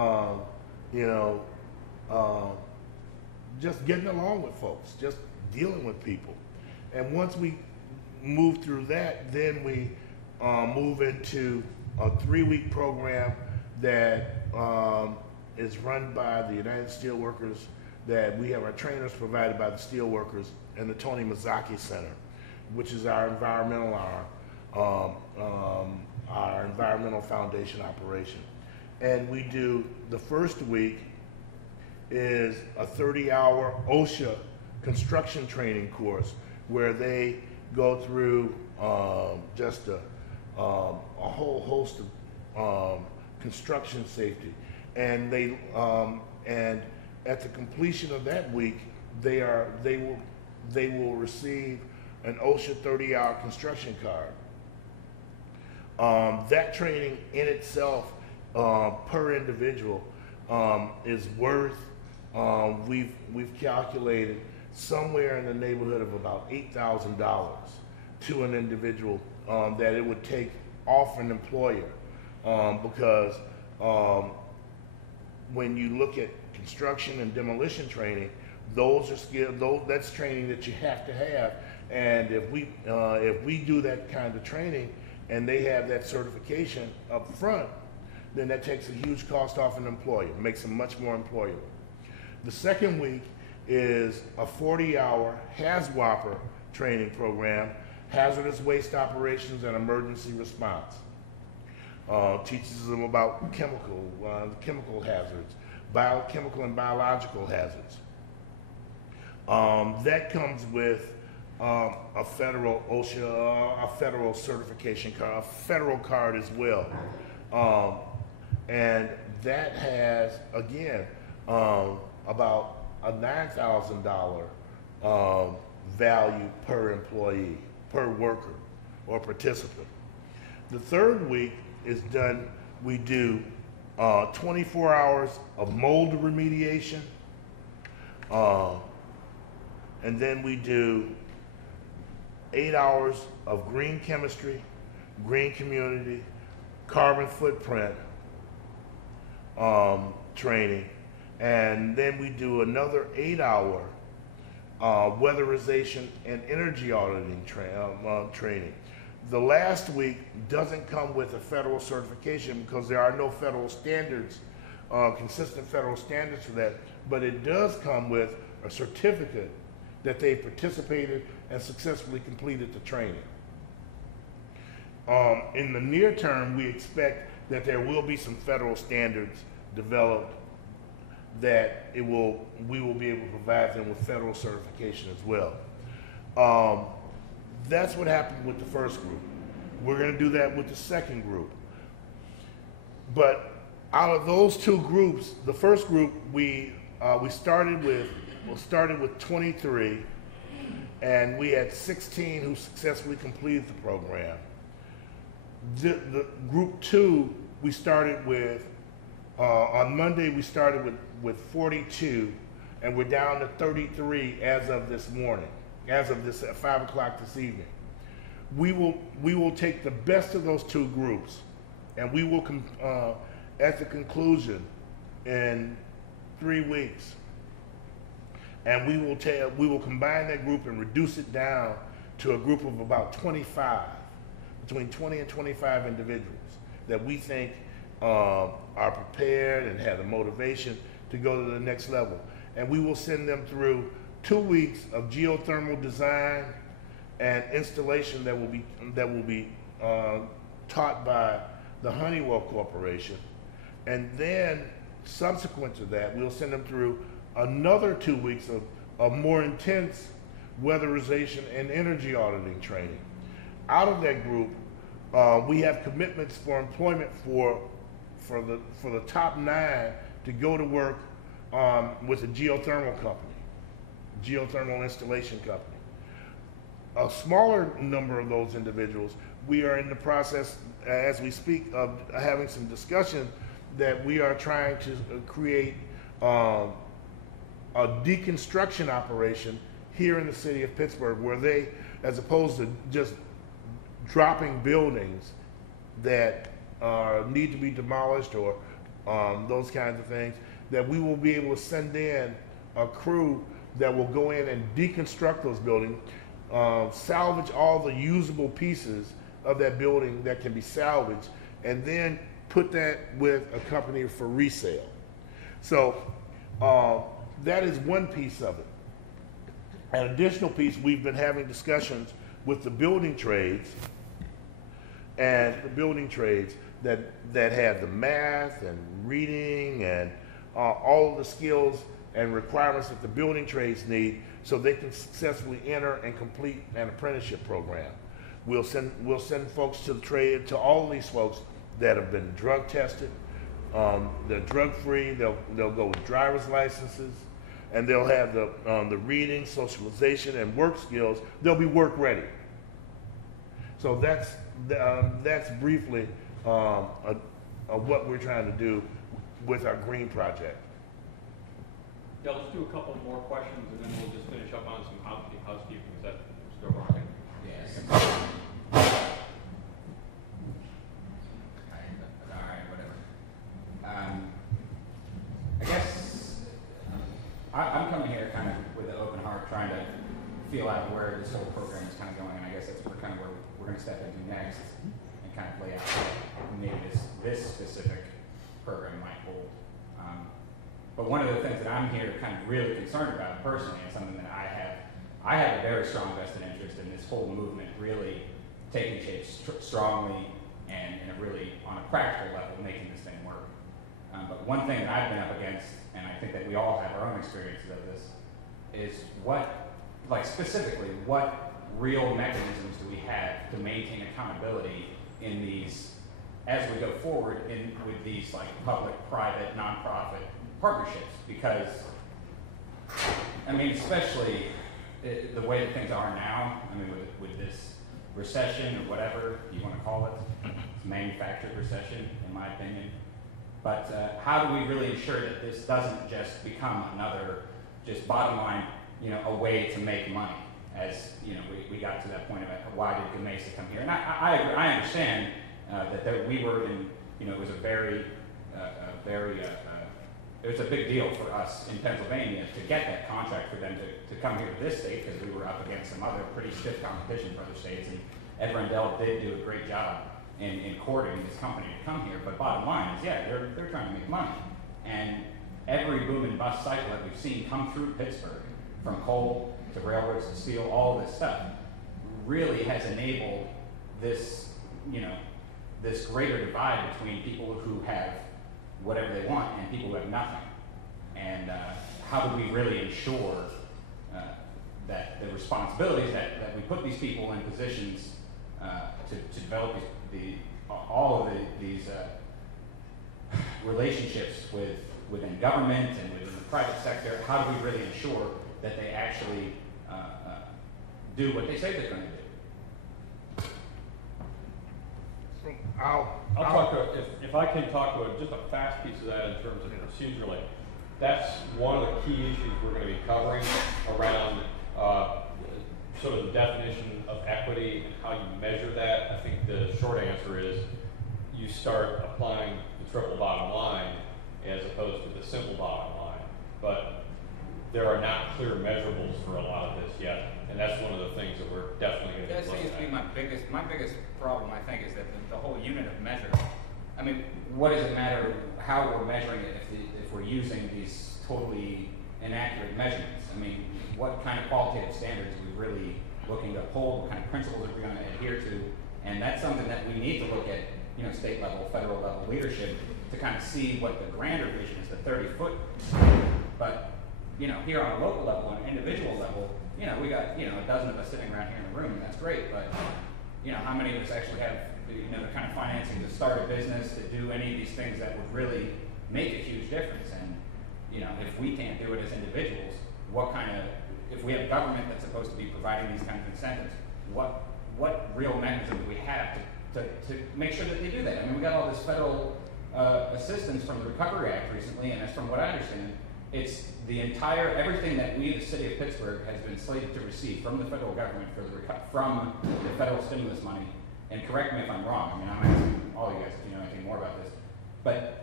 um, you know, um, just getting along with folks, just dealing with people. And once we move through that, then we move into a 3-week program that is run by the United Steelworkers, that we have our trainers provided by the Steelworkers and the Tony Mazzocchi Center, which is our environmental foundation operation. And we do, the first week is a 30-hour OSHA construction training course where they go through just a whole host of construction safety, and and at the completion of that week, they will receive an OSHA 30-hour construction card. That training in itself, per individual, is worth, we've calculated somewhere in the neighborhood of about $8,000 to an individual that it would take off an employer, because when you look at construction and demolition training, those are that's training that you have to have. And if we do that kind of training and they have that certification up front, then that takes a huge cost off an employer, makes them much more employable. The second week is a 40-hour HAZWOPER training program, hazardous waste operations and emergency response. Teaches them about chemical hazards, biochemical and biological hazards. That comes with a federal OSHA, a federal certification card, a federal card as well. And that has, again, about a $9,000 value per employee, per worker or participant. The third week is done, we do 24 hours of mold remediation, and then we do 8 hours of green chemistry, green community, carbon footprint training, and then we do another 8-hour weatherization and energy auditing training. The last week doesn't come with a federal certification because there are no federal standards, consistent federal standards for that, but it does come with a certificate that they participated and successfully completed the training. In the near term, we expect that there will be some federal standards developed that we will be able to provide them with federal certification as well. That's what happened with the first group. We're going to do that with the second group. But out of those two groups, the first group we started with 23, and we had 16 who successfully completed the program. The group 2, we started with on Monday we started with 42, and we're down to 33 as of this morning, as of this at 5 o'clock this evening. We will take the best of those two groups, and we will at the conclusion in 3 weeks, and we will combine that group and reduce it down to a group of about 25, between 20 and 25 individuals that we think are prepared and have the motivation to go to the next level. And we will send them through 2 weeks of geothermal design and installation that will be taught by the Honeywell Corporation. And then subsequent to that, we'll send them through another 2 weeks of more intense weatherization and energy auditing training. Out of that group, we have commitments for employment for the top 9 to go to work with a geothermal company, geothermal installation company. A smaller number of those individuals, we are in the process, as we speak, of having some discussion that we are trying to create a deconstruction operation here in the city of Pittsburgh, where they, as opposed to just dropping buildings that need to be demolished or those kinds of things, that we will be able to send in a crew that will go in and deconstruct those buildings, salvage all the usable pieces of that building that can be salvaged, and then put that with a company for resale. So that is one piece of it. An additional piece, we've been having discussions with the building trades that have the math and reading and all of the skills and requirements that the building trades need so they can successfully enter and complete an apprenticeship program. We'll send folks to the trade, to all of these folks that have been drug tested. They're drug free. They'll go with driver's licenses, and they'll have the reading, socialization, and work skills. They'll be work ready. So that's briefly what we're trying to do with our green project. Yeah, let's do a couple more questions, and then we'll just finish up on some housekeeping. Is that still rocking? Yes. All right, whatever. I guess I'm coming here kind of with an open heart, trying to feel out where this whole program is kind of going, and I guess that's kind of where we're going to step into next and kind of lay out what maybe this specific program might hold. But one of the things that I'm here kind of really concerned about personally, and something that I have a very strong vested interest in this whole movement really taking shape strongly and really on a practical level making this thing work. But one thing that I've been up against, and I think that we all have our own experiences of this, is specifically what real mechanisms do we have to maintain accountability in these, as we go forward with these like public-private, nonprofit partnerships? Because, I mean, especially the way that things are now, I mean, with this recession or whatever you want to call it, it's manufactured recession, in my opinion. But how do we really ensure that this doesn't just become another, just bottom line, a way to make money? As we got to that point about why did Mesa come here? And I understand that we were in, it was it was a big deal for us in Pennsylvania to get that contract for them to come here to this state, because we were up against some other pretty stiff competition for other states, and Ed Rendell did do a great job in courting this company to come here. But bottom line is, yeah, they're trying to make money. And every boom and bust cycle that we've seen come through Pittsburgh, from coal to railroads to steel, all this stuff, really has enabled this, this greater divide between people who have whatever they want and people who have nothing. And how do we really ensure that the responsibilities that we put these people in positions to develop all of these relationships within government and within the private sector, how do we really ensure that they actually do what they say they're going to do? I'll talk to, if I can talk to just a fast piece of that in terms of procedurally. That's one of the key issues we're going to be covering around sort of the definition of equity and how you measure that. I think the short answer is you start applying the triple bottom line as opposed to the simple bottom line. But there are not clear measurables for a lot of this yet, and that's one of the things that we're definitely going to be looking at. My biggest problem, I think, is that the whole unit of measure. I mean, what does it matter how we're measuring it if we're using these totally inaccurate measurements? I mean, what kind of qualitative standards are we really looking to uphold? What kind of principles are we going to adhere to? And that's something that we need to look at, state level, federal level leadership to kind of see what the grander vision is, the 30-foot. But here on a local level, on an individual level, we got, a dozen of us sitting around here in the room, and that's great, but, how many of us actually have, the kind of financing to start a business, to do any of these things that would really make a huge difference? And, if we can't do it as individuals, if we have government that's supposed to be providing these kinds of incentives, what real mechanism do we have to make sure that they do that? I mean, we got all this federal assistance from the Recovery Act recently, and as from what I understand, it's everything that we, the city of Pittsburgh, has been slated to receive from the federal government from the federal stimulus money. And correct me if I'm wrong. I mean, I'm asking all you guys if you know anything more about this. But